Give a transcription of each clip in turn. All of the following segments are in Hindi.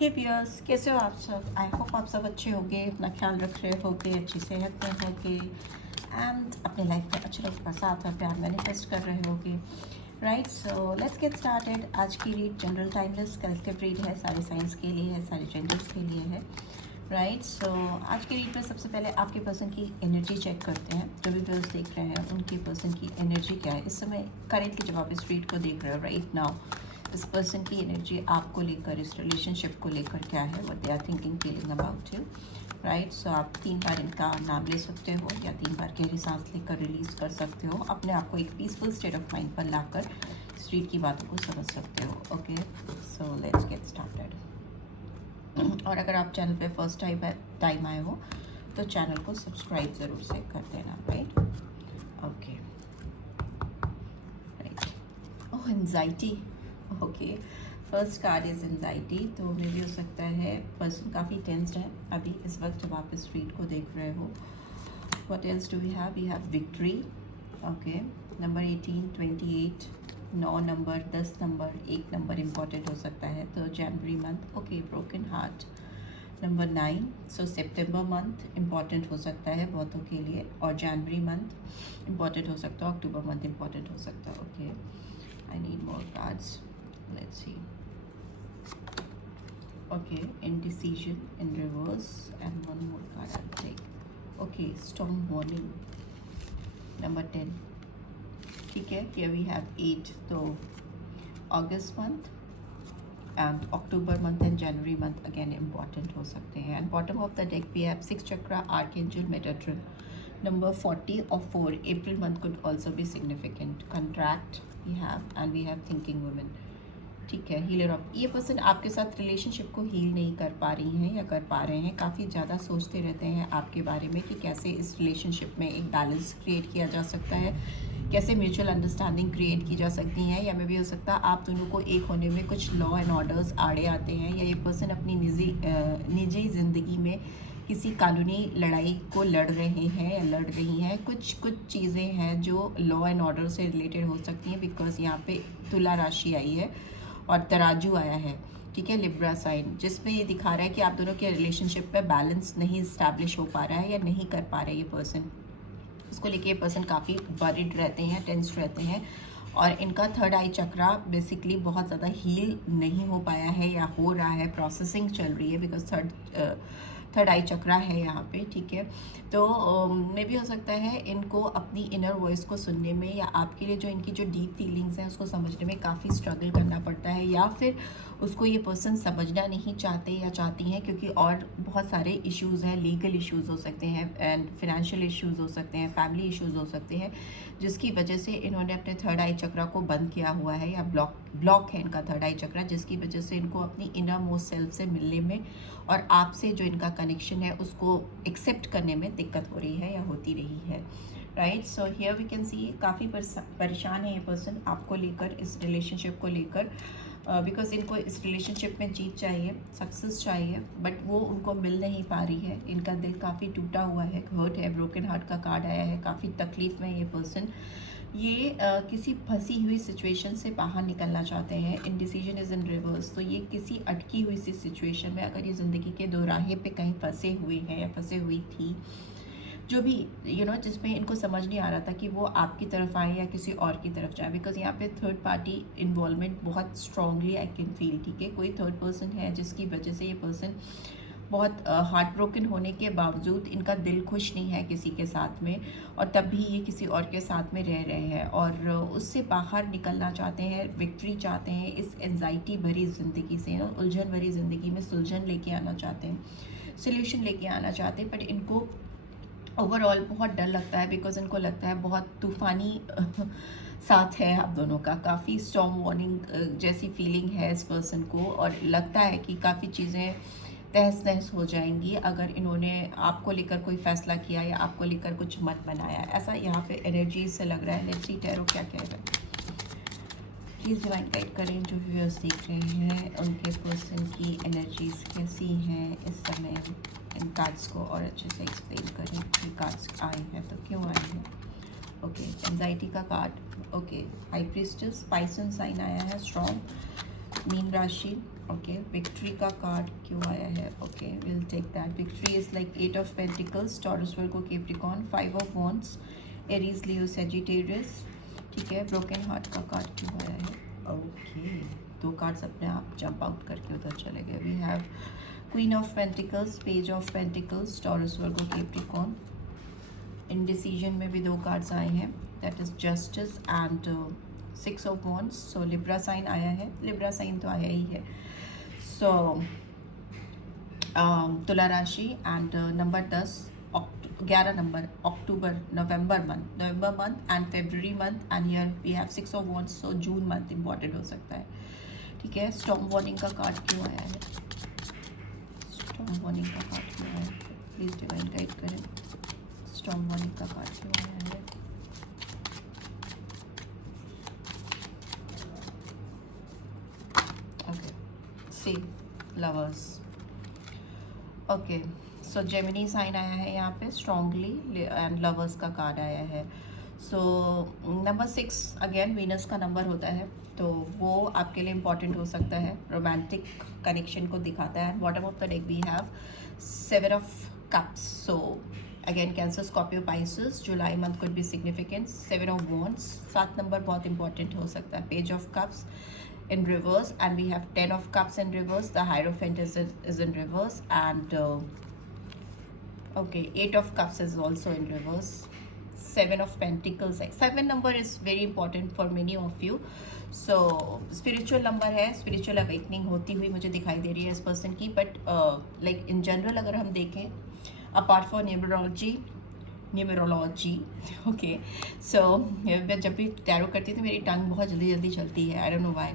हे व्यूअर्स, कैसे हो आप सब? आई होप आप सब अच्छे होंगे, अपना ख्याल रख रहे होंगे, अच्छी सेहत में होंगे एंड अपने लाइफ में अच्छे लोगों का साथ और प्यार मैनिफेस्ट कर रहे होंगे। Right, so let's get started. आज की read general timeless collective read है, सारे साइंस के लिए है, सारे जेंडर्स के लिए है। राइट, सो आज की रीड में सबसे पहले आपके पर्सन की एनर्जी चेक करते हैं। जो भी व्यूअर्स देख रहे हैं उनके पर्सन की एनर्जी क्या है इस समय करेंटली, जब आप इस रीड को देख रहे हो राइट नाउ। इस पर्सन की एनर्जी आपको लेकर, इस रिलेशनशिप को लेकर क्या है, what they are thinking feeling about you. Right, so आप 3 बार इनका नाम ले सकते हो या 3 बार गहरी सांस लेकर रिलीज कर सकते हो, अपने आप को एक पीसफुल स्टेट ऑफ माइंड पर लाकर इस रीड की बातों को समझ सकते हो। Okay, so let's get started. और अगर आप चैनल पे फर्स्ट टाइम आए हो तो चैनल को सब्सक्राइब ज़रूर से कर देना। Right, okay, right. Oh, anxiety. Okay, first card is anxiety. तो मे भी हो सकता है पर्सन काफ़ी टेंस्ड है अभी इस वक्त जब आप इस रीड को देख रहे हो। What else do we have? We have victory. Okay, number 18, 28, 9 number, 10 number, 1 number important हो सकता है तो जनवरी month. Okay, broken heart number 9। So सितंबर मंथ इम्पॉर्टेंट हो सकता है बहुतों के लिए, और जनवरी मंथ इम्पॉर्टेंट हो सकता है, अक्टूबर मंथ इम्पॉर्टेंट हो सकता है। Okay, I need more cards, let's see. Okay, indecision in reverse and one more card I'll take. Okay, storm warning number 10. ठीक है, here we have 8. तो अगस्त month and October month and January month again important हो सकते हैं। And bottom of the deck we have 6 chakra archangel Metatron number 40 or 4. April month could also be significant. Contract we have, and we have thinking women. ठीक है, हीलर ऑफ, ये पर्सन आपके साथ रिलेशनशिप को हील नहीं कर पा रही हैं या कर पा रहे हैं, काफ़ी ज़्यादा सोचते रहते हैं आपके बारे में कि कैसे इस रिलेशनशिप में एक बैलेंस क्रिएट किया जा सकता है, कैसे म्यूचुअल अंडरस्टैंडिंग क्रिएट की जा सकती हैं, या में भी हो सकता है आप दोनों को एक होने में कुछ लॉ एंड ऑर्डर्स आड़े आते हैं, या ये पर्सन अपनी निजी ज़िंदगी में किसी कानूनी लड़ाई को लड़ रहे हैं या लड़ रही हैं। कुछ चीज़ें हैं जो लॉ एंड ऑर्डर से रिलेटेड हो सकती हैं, बिकॉज यहाँ पे तुला राशि आई है और तराजू आया है। ठीक है, लिब्रा साइन, जिसमें ये दिखा रहा है कि आप दोनों के रिलेशनशिप पे बैलेंस नहीं इस्टेब्लिश हो पा रहा है या नहीं कर पा रहे ये पर्सन। इसको लेके ये पर्सन काफ़ी वरीड रहते हैं, टेंस्ड रहते हैं, और इनका थर्ड आई चक्रा बेसिकली बहुत ज़्यादा हील नहीं हो पाया है या हो रहा है, प्रोसेसिंग चल रही है, बिकॉज थर्ड आई चक्रा है यहाँ पे। ठीक है, तो मे भी हो सकता है इनको अपनी इनर वॉइस को सुनने में या आपके लिए जो इनकी जो डीप फीलिंग्स हैं उसको समझने में काफ़ी स्ट्रगल करना पड़ता है, या फिर उसको ये पर्सन समझना नहीं चाहते या चाहती हैं, क्योंकि और बहुत सारे इश्यूज़ हैं, लीगल इश्यूज़ हो सकते हैं एंड फिनेंशियल इश्यूज़ हो सकते हैं, फैमिली इश्यूज़ हो सकते हैं, जिसकी वजह से इन्होंने अपने थर्ड आई चक्रा को बंद किया हुआ है या ब्लॉक है इनका थर्ड आई चक्रा, जिसकी वजह से इनको अपनी इनर मोस्ट सेल्फ से मिलने में और आपसे जो इनका कनेक्शन है उसको एक्सेप्ट करने में दिक्कत हो रही है या होती रही है। Right, so here we can see काफ़ी परेशान है ये पर्सन आपको लेकर, इस रिलेशनशिप को लेकर, बिकॉज इनको इस रिलेशनशिप में जीत चाहिए, सक्सेस चाहिए, बट वो उनको मिल नहीं पा रही है। इनका दिल काफ़ी टूटा हुआ है, हर्ट है, ब्रोकन हार्ट का कार्ड आया है, काफ़ी तकलीफ में ये पर्सन। ये किसी फंसी हुई सिचुएशन से बाहर निकलना चाहते हैं। इनडिसीजन इज़ इन रिवर्स, तो ये किसी अटकी हुई सी सिचुएशन में, अगर ये ज़िंदगी के दोराहे पे कहीं फंसे हुए हैं या फंसे हुई थी, जो भी जिसमें इनको समझ नहीं आ रहा था कि वो आपकी तरफ आए या किसी और की तरफ जाए, बिकॉज यहाँ पे थर्ड पार्टी इन्वॉल्वमेंट बहुत स्ट्रांगली आई कैन फील। ठीक है, कोई थर्ड पर्सन है जिसकी वजह से ये पर्सन बहुत हार्ट ब्रोकन होने के बावजूद इनका दिल खुश नहीं है किसी के साथ में, और तब भी ये किसी और के साथ में रह रहे हैं और उससे बाहर निकलना चाहते हैं, विक्ट्री चाहते हैं, इस एंजाइटी भरी ज़िंदगी से उलझन भरी ज़िंदगी में सुलझन लेके आना चाहते हैं, सोल्यूशन लेके आना चाहते हैं, बट इनको ओवरऑल बहुत डर लगता है, बिकॉज इनको लगता है बहुत तूफ़ानी साथ है आप दोनों का, काफ़ी स्टॉर्म वार्निंग जैसी फीलिंग है इस पर्सन को, और लगता है कि काफ़ी चीज़ें तहस नहस हो जाएंगी अगर इन्होंने आपको लेकर कोई फ़ैसला किया या आपको लेकर कुछ मत बनाया, ऐसा यहाँ पे एनर्जी से लग रहा है। लेट्स सी टैरो क्या कह रहा है। प्लीज़ डिवाइन गाइड करें, जो व्यूअर्स देख रहे हैं उनके पर्सन की एनर्जीज कैसी हैं इस समय, इन कार्ड्स को और अच्छे से एक्सप्लेन करें कि कार्ड्स आए हैं तो क्यों आए हैं। ओके, एंजाइटी का card, okay, high priestess, Pisces sign आया है, स्ट्रॉन्ग, मीन राशि, ओके विक्ट्री का कार्ड क्यों आया है? Okay will take that. Victory is like 8 of pentacles, Taurus, Virgo, Capricorn. 5 of wands, Aries, Leo, Sagittarius. ठीक है. ब्रोकन हार्ट का कार्ड क्यों आया है? ओके दो कार्ड्स अपने आप जंप आउट करके उधर चले गए. We have queen of pentacles, page of pentacles, Taurus, Virgo, Capricorn. Indecision में भी दो कार्ड्स आए हैं, that is justice and 6 of wands. So Libra sign आया है. लिब्रा साइन तो आया ही है. सो तुला राशि and number 10, 11 number, October, November month and February month and year we have 6 of wands. So June month important हो सकता है. ठीक है. स्टॉर्म वार्निंग का कार्ड क्यों आया है? स्टॉर्म वार्निंग का कार्ड क्यों आया है? प्लीज डिवाइन गाइड करें. स्टॉर्म वार्निंग का कार्ड क्यों आया है? Okay see lovers. Okay so Gemini sign आया है यहाँ पे स्ट्रांगली एंड लवर्स का कार्ड आया है. सो नंबर 6 अगेन वीनस का नंबर होता है, तो वो आपके लिए इम्पॉर्टेंट हो सकता है. रोमांटिक कनेक्शन को दिखाता है. Bottom of the deck we have 7 of cups. So again Cancer, Scorpio, Pisces. July month could be significant. 7 of wands, 7 number बहुत इंपॉर्टेंट हो सकता है. Page of cups in reverse and we have 10 of cups in reverse. The hierophant is in reverse and okay 8 of cups is also in reverse. 7 of pentacles. 7 number is very important for many of you. So spiritual number है, spiritual awakening होती हुई मुझे दिखाई दे रही है इस पर्सन की. बट like in general अगर हम देखें, apart from न्यूमरोलॉजी ओके. सो मैं जब भी टैरो करती हूँ तो मेरी टंग बहुत जल्दी जल्दी चलती है. I don't know why.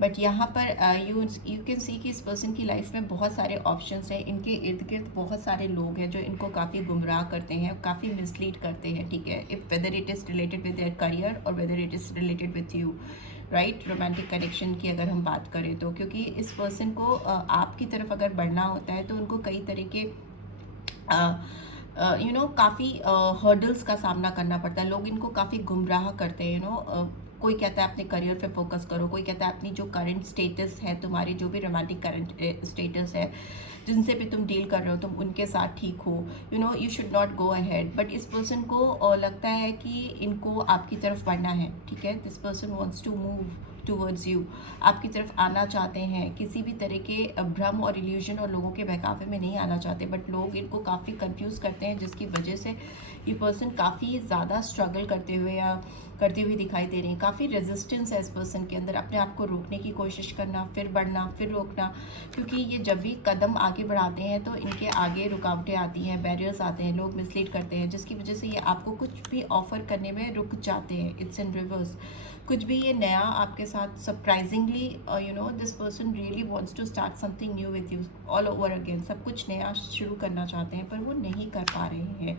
But यहाँ पर यू कैन सी कि इस पर्सन की लाइफ में बहुत सारे ऑप्शंस हैं. इनके इर्द गिर्द बहुत सारे लोग हैं जो इनको काफ़ी गुमराह करते हैं, काफ़ी मिसलीड करते हैं. ठीक है. If whether it is related with their career और whether it is related with you, right. Romantic connection की अगर हम बात करें तो, क्योंकि इस पर्सन को आपकी तरफ अगर बढ़ना होता है तो उनको कई तरह के काफ़ी हर्डल्स का सामना करना पड़ता है. लोग इनको काफ़ी गुमराह करते हैं. कोई कहता है अपने करियर पे फोकस करो, कोई कहता है अपनी जो करंट स्टेटस है, तुम्हारी जो भी रोमांटिक करंट स्टेटस है, जिनसे भी तुम डील कर रहे हो, तुम उनके साथ ठीक हो. You should not go ahead. But इस पर्सन को लगता है कि इनको आपकी तरफ बढ़ना है. ठीक है. This person wants to move towards you, आपकी तरफ आना चाहते हैं. किसी भी तरह के भ्रम और इल्यूजन और लोगों के बहकावे में नहीं आना चाहते. बट लोग इनको काफ़ी कंफ्यूज करते हैं, जिसकी वजह से ये पर्सन काफ़ी ज़्यादा स्ट्रगल करते हुए या करती हुई दिखाई दे रही है. काफ़ी रेजिस्टेंस है इस पर्सन के अंदर. अपने आप को रोकने की कोशिश करना, फिर बढ़ना, फिर रोकना. क्योंकि ये जब भी कदम आगे बढ़ाते हैं तो इनके आगे रुकावटें आती हैं, बैरियर्स आते हैं, लोग मिसलीड करते हैं, जिसकी वजह से ये आपको कुछ भी ऑफर करने में रुक जाते हैं. It's in reverse. कुछ भी ये नया आपके साथ surprisingly this person really wants to start something new with you all over again. सब कुछ नया शुरू करना चाहते हैं पर वो नहीं कर पा रहे हैं.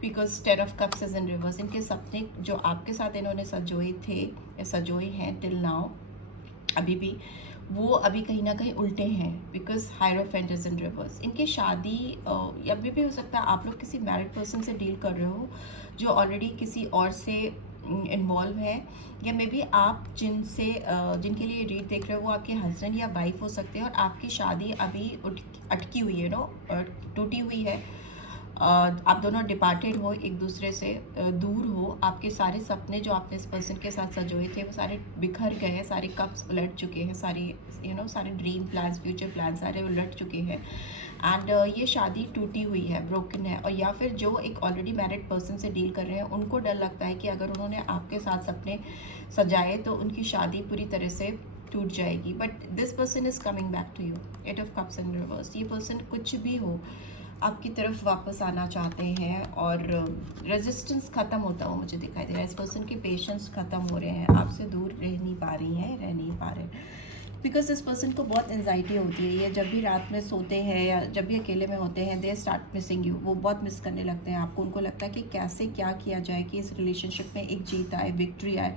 Because 10 of cups is in reverse. इनके सपने जो आपके साथ इन्होंने सजोए थे या सजोए हैं टिल नाउ, अभी भी वो अभी कहीं ना कहीं उल्टे हैं. Because hierophant is in reverse. इनकी शादी अभी भी हो सकता है आप लोग किसी मैरिड पर्सन से डील कर रहे हो जो ऑलरेडी किसी और से इन्वॉल्व है, या मे बी आप जिनके लिए रीड देख रहे हो वो आपके हस्बैंड या वाइफ हो सकते हैं और आपकी शादी अभी अटकी हुई है, टूटी हुई है. आप दोनों डिपार्टेड हो, एक दूसरे से दूर हो. आपके सारे सपने जो आपने इस पर्सन के साथ सजोए थे वो सारे बिखर गए हैं. सारे कप्स उलट चुके हैं. सारे ड्रीम प्लान्स, फ्यूचर प्लान सारे उलट चुके हैं. एंड ये शादी टूटी हुई है, ब्रोकन है. और या फिर जो एक ऑलरेडी मैरिड पर्सन से डील कर रहे हैं उनको डर लगता है कि अगर उन्होंने आपके साथ सपने सजाए तो उनकी शादी पूरी तरह से टूट जाएगी. But this person is coming back to you. 8 of cups in reverse. ये पर्सन कुछ भी हो आपकी तरफ वापस आना चाहते हैं और रेजिस्टेंस ख़त्म होता हुआ मुझे दिखाई दे रहा है. इस पर्सन के पेशेंस ख़त्म हो रहे हैं, आपसे दूर रह नहीं पा रही हैं, रह नहीं पा रहे. बिकॉज इस पर्सन को बहुत एंजाइटी होती है. ये जब भी रात में सोते हैं या जब भी अकेले में होते हैं, दे स्टार्ट मिसिंग यू. वो बहुत मिस करने लगते हैं आपको. उनको लगता है कि कैसे क्या किया जाए कि इस रिलेशनशिप में एक जीत आए, विक्ट्री आए.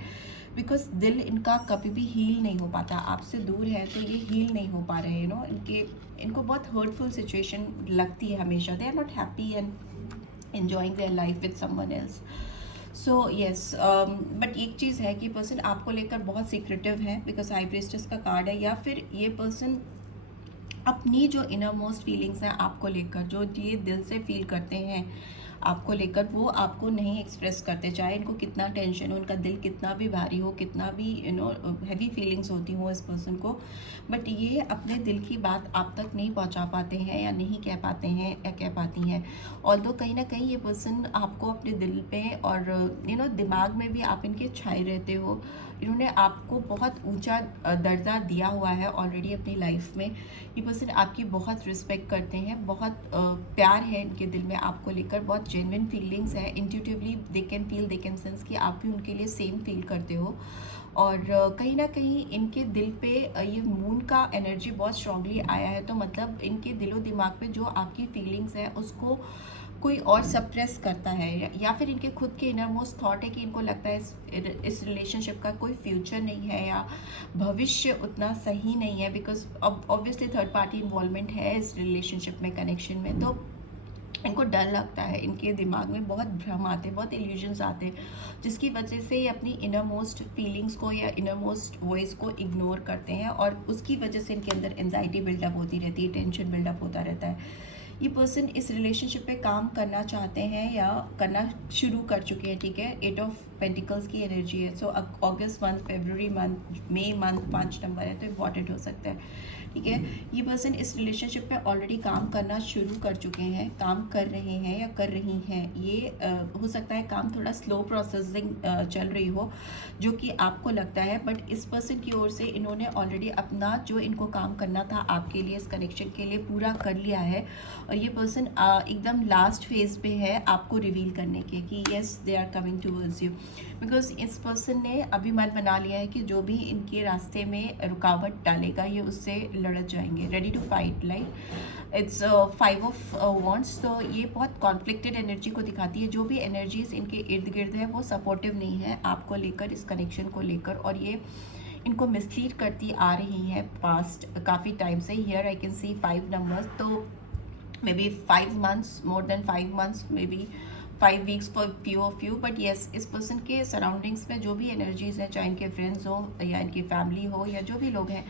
बिकॉज दिल इनका कभी भी हील नहीं हो पाता. आपसे दूर है तो ये हील नहीं हो पा रहे हैं. इनको बहुत हर्टफुल सिचुएशन लगती है हमेशा. They are not happy and enjoying their life with someone else. So yes, but एक चीज़ है कि पर्सन आपको लेकर बहुत सीक्रेटिव है, बिकॉज हाई प्रीस्टेस का कार्ड है, या फिर ये पर्सन अपनी जो इनर मोस्ट फीलिंग्स हैं आपको लेकर, जो ये दिल से फील करते हैं आपको लेकर, वो आपको नहीं एक्सप्रेस करते, चाहे इनको कितना टेंशन हो, उनका दिल कितना भी भारी हो, कितना भी हैवी फीलिंग्स होती हो इस पर्सन को, बट ये अपने दिल की बात आप तक नहीं पहुंचा पाते हैं या नहीं कह पाते हैं या कह पाती हैं। ऑल्दो कहीं ना कहीं ये पर्सन आपको अपने दिल पे और दिमाग में भी आप इनके छाए रहते हो। इन्होंने आपको बहुत ऊंचा दर्जा दिया हुआ है ऑलरेडी अपनी लाइफ में। ये पर्सन आपकी बहुत रिस्पेक्ट करते हैं, बहुत प्यार है इनके दिल में आपको लेकर, बहुत जेन्युइन फीलिंग्स है, intuitively they can feel, they can sense कि आप भी उनके लिए सेम फील करते हो। और कहीं ना कहीं इनके दिल पे ये मून का एनर्जी बहुत स्ट्रांगली आया है, तो मतलब इनके दिलो दिमाग पे जो आपकी फीलिंग्स है उसको कोई और सप्रेस करता है, या फिर इनके खुद के इनर मोस्ट थॉट है कि इनको लगता है इस रिलेशनशिप का कोई फ्यूचर नहीं है या भविष्य उतना सही नहीं है, because obviously third party involvement है इस रिलेशनशिप में, कनेक्शन में। तो इनको डर लगता है, इनके दिमाग में बहुत भ्रम आते हैं, बहुत इल्यूजन्स आते हैं, जिसकी वजह से ये अपनी इनर मोस्ट फीलिंग्स को या इनर मोस्ट वॉइस को इग्नोर करते हैं, और उसकी वजह से इनके अंदर एंजाइटी बिल्डअप होती रहती है, टेंशन बिल्डअप होता रहता है। ये पर्सन इस रिलेशनशिप पे काम करना चाहते हैं या करना शुरू कर चुके हैं, ठीक है। 8 ऑफ पेंटिकल्स की एनर्जी है, सो अगस्त मंथ, फरवरी मंथ, मई मंथ 5 नंबर है, तो इम्पॉर्टेंट हो सकता है, ठीक है। ये पर्सन इस रिलेशनशिप पे ऑलरेडी काम करना शुरू कर चुके हैं, काम कर रहे हैं या कर रही हैं। ये हो सकता है काम थोड़ा स्लो प्रोसेसिंग चल रही हो, जो कि आपको लगता है, बट इस पर्सन की ओर से इन्होंने ऑलरेडी अपना जो इनको काम करना था आपके लिए, इस कनेक्शन के लिए, पूरा कर लिया है। और ये पर्सन एकदम लास्ट फेज पे है आपको रिवील करने के कि yes they are coming towards you, because इस पर्सन ने अभी मन बना लिया है कि जो भी इनके रास्ते में रुकावट डालेगा ये उससे लड़ जाएंगे, ready to fight, like it's 5 of wands. तो ये बहुत कॉन्फ्लिक्टेड एनर्जी को दिखाती है, जो भी एनर्जीज इनके इर्द गिर्द है वो सपोर्टिव नहीं है आपको लेकर, इस कनेक्शन को लेकर, और ये इनको मिसलीड करती आ रही है पास्ट काफ़ी टाइम से। Here I can see 5 numbers, तो may be 5 months, more than 5 months, maybe 5 weeks for few of you, but yes, इस पर्सन के सराउंडिंग्स में जो भी एनर्जीज हैं, चाहे इनके फ्रेंड्स हो या इनकी फैमिली हो या जो भी लोग हैं,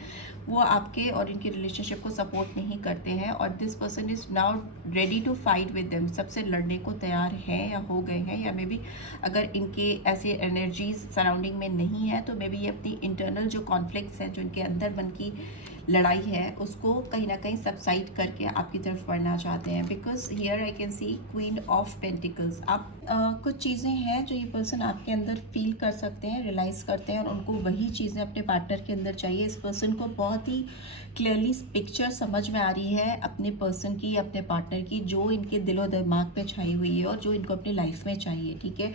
वो आपके और इनकी रिलेशनशिप को सपोर्ट नहीं करते हैं, और this person is now ready to fight with them, सबसे लड़ने को तैयार हैं या हो गए हैं, या मे बी अगर इनके ऐसे एनर्जीज सराउंडिंग में नहीं है तो मे बी ये अपनी इंटरनल जो कॉन्फ्लिक्ट्स हैं, जो इनके अंदर मन की लड़ाई है, उसको कहीं ना कहीं सबसाइड करके आपकी तरफ बढ़ना चाहते हैं, because here I can see queen of pentacles. आप कुछ चीज़ें हैं जो ये पर्सन आपके अंदर फील कर सकते हैं, रियलाइज़ करते हैं, और उनको वही चीज़ें अपने पार्टनर के अंदर चाहिए। इस पर्सन को बहुत ही क्लियरली पिक्चर समझ में आ रही है अपने पर्सन की, अपने पार्टनर की, जो इनके दिलो दिमाग पे छाई हुई है और जो इनको अपनी लाइफ में चाहिए, ठीक है।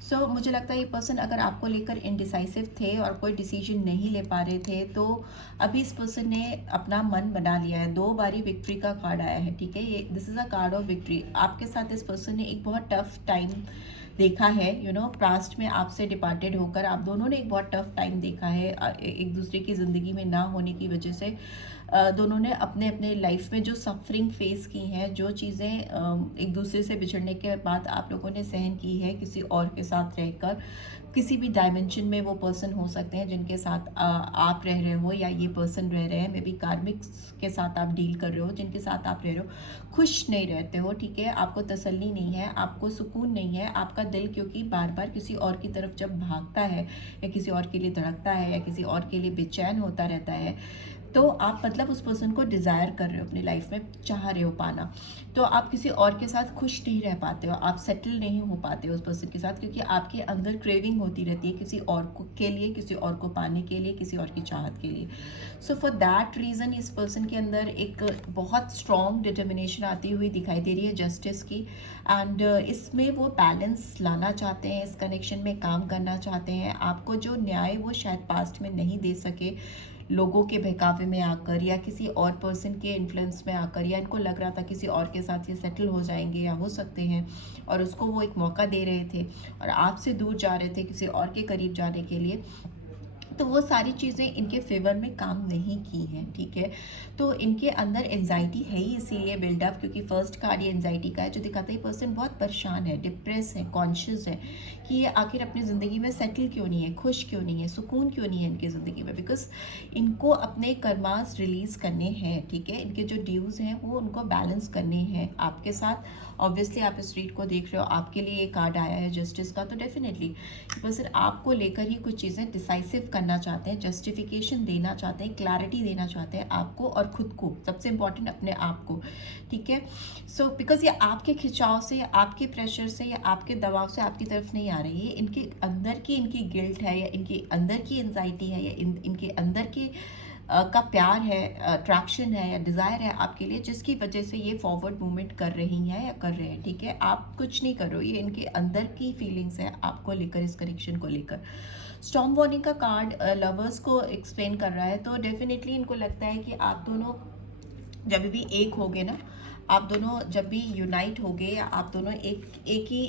सो मुझे लगता है ये पर्सन अगर आपको लेकर इनडिसाइसिव थे और कोई डिसीजन नहीं ले पा रहे थे, तो अभी इस पर्सन ने अपना मन बना लिया है। 2 बारी विक्ट्री का कार्ड आया है, ठीक है, ये this is a card of victory. आपके साथ इस पर्सन ने एक बहुत टफ टाइम देखा है, पास्ट में आपसे डिपार्टेड होकर आप दोनों ने एक बहुत टफ टाइम देखा है, एक दूसरे की ज़िंदगी में ना होने की वजह से दोनों ने अपने अपने लाइफ में जो सफरिंग फेस की हैं, जो चीज़ें एक दूसरे से बिछड़ने के बाद आप लोगों ने सहन की है किसी और के साथ रहकर, किसी भी डायमेंशन में वो पर्सन हो सकते हैं जिनके साथ आप रह रहे हो, या ये पर्सन रह रहे हैं, मे बी कार्मिक्स के साथ आप डील कर रहे हो, जिनके साथ आप रह रहे हो, खुश नहीं रहते हो, ठीक है, आपको तसल्ली नहीं है, आपको सुकून नहीं है, आपका दिल क्योंकि बार बार किसी और की तरफ जब भागता है या किसी और के लिए धड़कता है या किसी और के लिए बेचैन होता रहता है, तो आप मतलब उस पर्सन को डिज़ायर कर रहे हो, अपनी लाइफ में चाह रहे हो पाना, तो आप किसी और के साथ खुश नहीं रह पाते हो, आप सेटल नहीं हो पाते हो उस पर्सन के साथ, क्योंकि आपके अंदर क्रेविंग होती रहती है किसी और को के लिए, किसी और को पाने के लिए, किसी और की चाहत के लिए। सो फॉर दैट रीज़न इस पर्सन के अंदर एक बहुत स्ट्रॉन्ग डिटर्मिनेशन आती हुई दिखाई दे रही है जस्टिस की, एंड इसमें वो बैलेंस लाना चाहते हैं, इस कनेक्शन में काम करना चाहते हैं। आपको जो न्याय वो शायद पास्ट में नहीं दे सके, लोगों के बहकावे में आकर या किसी और पर्सन के इन्फ्लुएंस में आकर, या इनको लग रहा था किसी और के साथ ये सेटल हो जाएंगे या हो सकते हैं, और उसको वो एक मौका दे रहे थे और आपसे दूर जा रहे थे किसी और के करीब जाने के लिए, तो वो सारी चीज़ें इनके फेवर में काम नहीं की हैं, ठीक है। तो इनके अंदर एंजाइटी है ही इसीलिए बिल्डअप, क्योंकि फर्स्ट कार्ड ये एंजाइटी का है, जो दिखाता है पर्सन बहुत परेशान है, डिप्रेस है, कॉन्शियस है कि ये आखिर अपनी ज़िंदगी में सेटल क्यों नहीं है, खुश क्यों नहीं है, सुकून क्यों नहीं है इनकी ज़िंदगी में। बिकॉज इनको अपने कर्मास रिलीज़ करने हैं, ठीक है। इनके जो ड्यूज़ हैं वो उनको बैलेंस करने हैं आपके साथ। ऑब्वियसली आप इस रीड को देख रहे हो, आपके लिए ये कार्ड आया है जस्टिस का, तो डेफिनेटली पर्सन आपको लेकर ही कुछ चीज़ें डिसाइसिव करना चाहते हैं, जस्टिफिकेशन देना चाहते हैं, क्लैरिटी देना चाहते हैं आपको और खुद को, सबसे इंपॉर्टेंट अपने आप को, ठीक है। सो बिकॉज ये आपके खिंचाव से या आपके प्रेशर से या आपके दबाव से आपकी तरफ नहीं आ रही है, इनके अंदर की इनकी गिल्ट है या इनके अंदर की एंजाइटी है या इनके अंदर की का प्यार है, अट्रैक्शन है या डिज़ायर है आपके लिए, जिसकी वजह से ये फॉरवर्ड मूवमेंट कर रही हैं या कर रहे हैं, ठीक है। आप कुछ नहीं कर रहे हो, ये इनके अंदर की फीलिंग्स है आपको लेकर, इस कनेक्शन को लेकर। स्टॉर्म वार्निंग का कार्ड लवर्स को एक्सप्लेन कर रहा है, तो डेफिनेटली इनको लगता है कि आप दोनों जब भी एक होगे ना, आप दोनों जब भी यूनाइट होगे या आप दोनों एक ही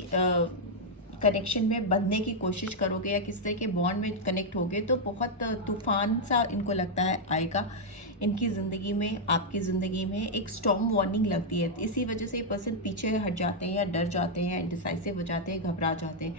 कनेक्शन में बंधने की कोशिश करोगे या किसी तरह के बॉन्ड में कनेक्ट होगे, तो बहुत तूफान सा इनको लगता है आएगा इनकी ज़िंदगी में, आपकी ज़िंदगी में एक स्टॉर्म वार्निंग लगती है। इसी वजह से ये पर्सन पीछे हट जाते हैं या डर जाते हैं, इंडिसाइसिव हो जाते हैं, घबरा जाते हैं।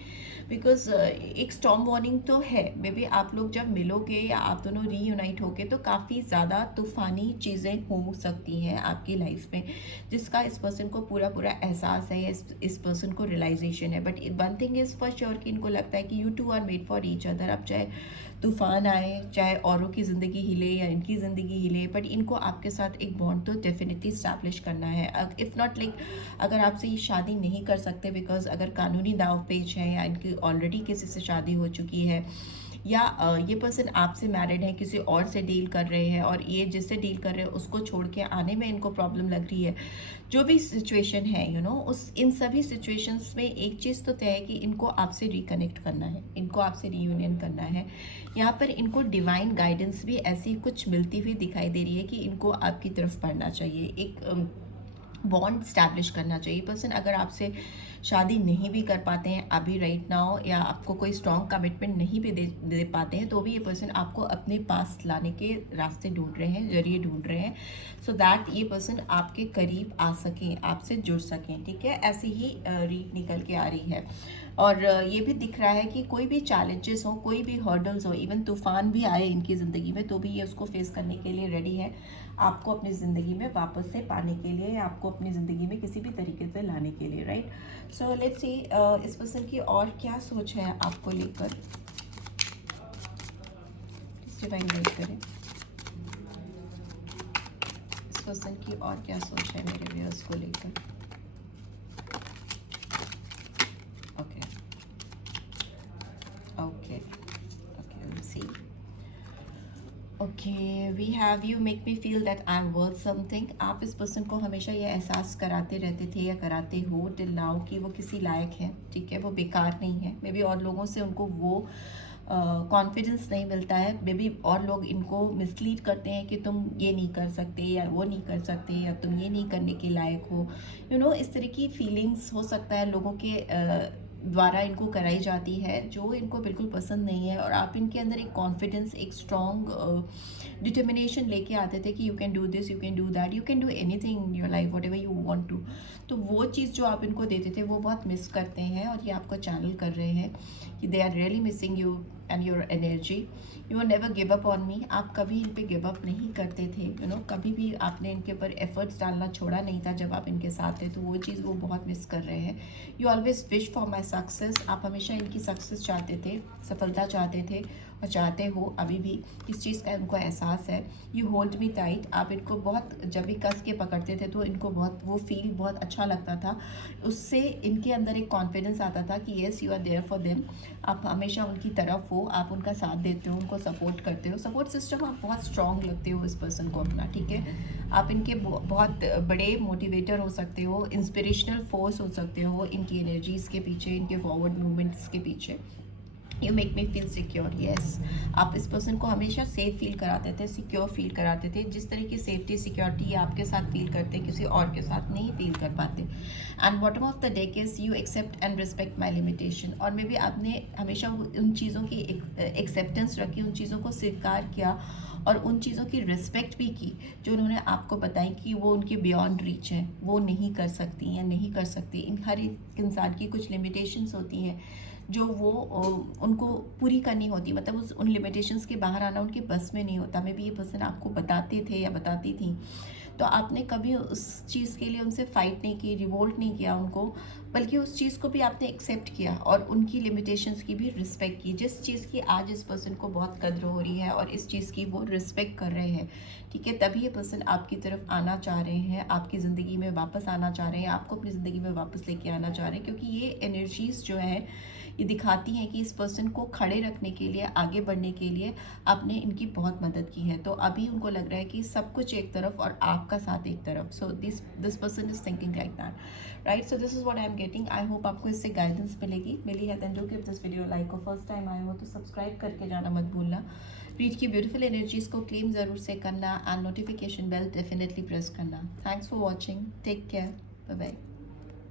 बिकॉज एक स्टॉर्म वार्निंग तो है, मे बी आप लोग जब मिलोगे या आप दोनों रीयूनाइट होगे तो काफ़ी ज़्यादा तूफ़ानी चीज़ें हो सकती हैं आपकी लाइफ में, जिसका इस पर्सन को पूरा एहसास है या इस पर्सन को रियलाइजेशन है। But one thing is for sure कि इनको लगता है कि you two are made for each other. अब चाहे तूफान आए, चाहे औरों की ज़िंदगी हिले या इनकी ज़िंदगी हिले, बट इनको आपके साथ एक बॉन्ड तो डेफिनेटली स्टैब्लिश करना है। इफ़ नॉट लाइक अगर आपसे ये शादी नहीं कर सकते बिकॉज अगर कानूनी दाव पेच है या इनकी ऑलरेडी किसी से शादी हो चुकी है या ये पर्सन आपसे मैरिड है, किसी और से डील कर रहे हैं और ये जिससे डील कर रहे हैं उसको छोड़ के आने में इनको प्रॉब्लम लग रही है, जो भी सिचुएशन है उस इन सभी सिचुएशंस में एक चीज़ तो तय है कि इनको आपसे रिकनेक्ट करना है, इनको आपसे रीयूनियन करना है। यहाँ पर इनको डिवाइन गाइडेंस भी ऐसी कुछ मिलती हुई दिखाई दे रही है कि इनको आपकी तरफ बढ़ना चाहिए, एक बॉन्ड स्टैब्लिश करना चाहिए। पर्सन अगर आपसे शादी नहीं भी कर पाते हैं अभी राइट नाउ, या आपको कोई स्ट्रॉन्ग कमिटमेंट नहीं भी दे पाते हैं, तो भी ये पर्सन आपको अपने पास लाने के रास्ते ढूंढ रहे हैं, जरिए ढूंढ रहे हैं, सो दैट ये पर्सन आपके करीब आ सकें, आपसे जुड़ सकें, ठीक है। ऐसी ही रीड निकल के आ रही है। और ये भी दिख रहा है कि कोई भी चैलेंजेस हो, कोई भी हर्डल्स हो, इवन तूफान भी आए इनकी ज़िंदगी में, तो भी ये उसको फेस करने के लिए रेडी है, आपको अपनी ज़िंदगी में वापस से पाने के लिए, आपको अपनी ज़िंदगी में किसी भी तरीके से लाने के लिए, राइट। सो लेट्स सी इस पर्सन की और क्या सोच है आपको लेकर, डिवाइन गाइड करें। इस पर्सन की और क्या सोच है मेरे व्यूअर्स को लेकर। Okay, we have you make me feel that I am worth something. आप इस पर्सन को हमेशा ये एहसास कराते रहते थे या कराते हो टिल नाउ कि वो किसी लायक है, ठीक है, वो बेकार नहीं है। मे बी और लोगों से उनको वो कॉन्फिडेंस नहीं मिलता है, मे बी और लोग इनको मिसलीड करते हैं कि तुम ये नहीं कर सकते या वो नहीं कर सकते या तुम ये नहीं करने के लायक हो, इस तरह की फीलिंग्स हो सकता है लोगों के द्वारा इनको कराई जाती है, जो इनको बिल्कुल पसंद नहीं है। और आप इनके अंदर एक कॉन्फिडेंस, एक स्ट्रॉन्ग डिटर्मिनेशन लेके आते थे कि you can do this, you can do that, you can do anything in your life whatever you want to. तो वो चीज़ जो आप इनको देते थे वो बहुत मिस करते हैं और ये आपको चैनल कर रहे हैं कि they are really missing you and your energy. You are never give up on me. आप कभी इन पे गिव अप नहीं करते थे, कभी भी आपने इनके ऊपर एफर्ट्स डालना छोड़ा नहीं था जब आप इनके साथ थे, तो वो चीज़ वो बहुत मिस कर रहे हैं। You always wish for my success. आप हमेशा इनकी सक्सेस चाहते थे, सफलता चाहते थे और चाहते हो अभी भी, इस चीज़ का इनको एहसास है। You hold me tight. आप इनको बहुत जब भी कस के पकड़ते थे तो इनको बहुत वो फील बहुत अच्छा लगता था, उससे इनके अंदर एक कॉन्फिडेंस आता था कि yes you are there for them. आप हमेशा उनकी तरफ हो, आप उनका साथ देते हो, उनको सपोर्ट करते हो। सपोर्ट सिस्टम आप बहुत स्ट्रॉन्ग लगते हो इस पर्सन को अपना, ठीक है। आप इनके बहुत बड़े मोटिवेटर हो सकते हो, इंस्पिरेशनल फोर्स हो सकते हो इनकी एनर्जीज़ के पीछे, इनके फॉरवर्ड मूवमेंट्स के पीछे। You make me feel secure. Yes, आप इस पर्सन को हमेशा सेफ फील कराते थे, सिक्योर फील कराते थे। जिस तरह की सेफ्टी सिक्योरिटी ये आपके साथ फील करते, किसी और के साथ नहीं फील कर पाते। And bottom of the deck is you accept and respect my limitation. और मे बी आपने हमेशा उन चीज़ों की एक्सेप्टेंस रखी, उन चीज़ों को स्वीकार किया और उन चीज़ों की रिस्पेक्ट भी की जो उन्होंने आपको बताई कि वो उनके बियॉन्ड रीच है, वो नहीं कर सकती या नहीं कर सकती। इन हर एक इंसान की कुछ लिमिटेशंस होती हैं जो वो उनको पूरी करनी होती, मतलब उन लिमिटेशंस के बाहर आना उनके बस में नहीं होता। मे बी ये पर्सन आपको बताते थे या बताती थी, तो आपने कभी उस चीज़ के लिए उनसे फाइट नहीं की, रिवोल्ट नहीं किया उनको, बल्कि उस चीज़ को भी आपने एक्सेप्ट किया और उनकी लिमिटेशंस की भी रिस्पेक्ट की। जिस चीज़ की आज इस पर्सन को बहुत कद्र हो रही है और इस चीज़ की वो रिस्पेक्ट कर रहे हैं, ठीक है, तभी ये पर्सन आपकी तरफ आना चाह रहे हैं, आपकी ज़िंदगी में वापस आना चाह रहे हैं, आपको अपनी ज़िंदगी में वापस लेके आना चाह रहे हैं। क्योंकि ये एनर्जीज़ जो हैं ये दिखाती हैं कि इस पर्सन को खड़े रखने के लिए, आगे बढ़ने के लिए आपने इनकी बहुत मदद की है। तो अभी उनको लग रहा है कि सब कुछ एक तरफ और आपका साथ एक तरफ। So this person is thinking like that, right. So this is what I am getting. I hope आपको इससे गाइडेंस मिली है। Then do give this video like, और फर्स्ट टाइम आए हो तो सब्सक्राइब करके जाना मत भूलना। रीड की ब्यूटीफुल एनर्जीज को क्लेम ज़रूर से करना and notification bell definitely press करना। Thanks for watching, take care, bye bye.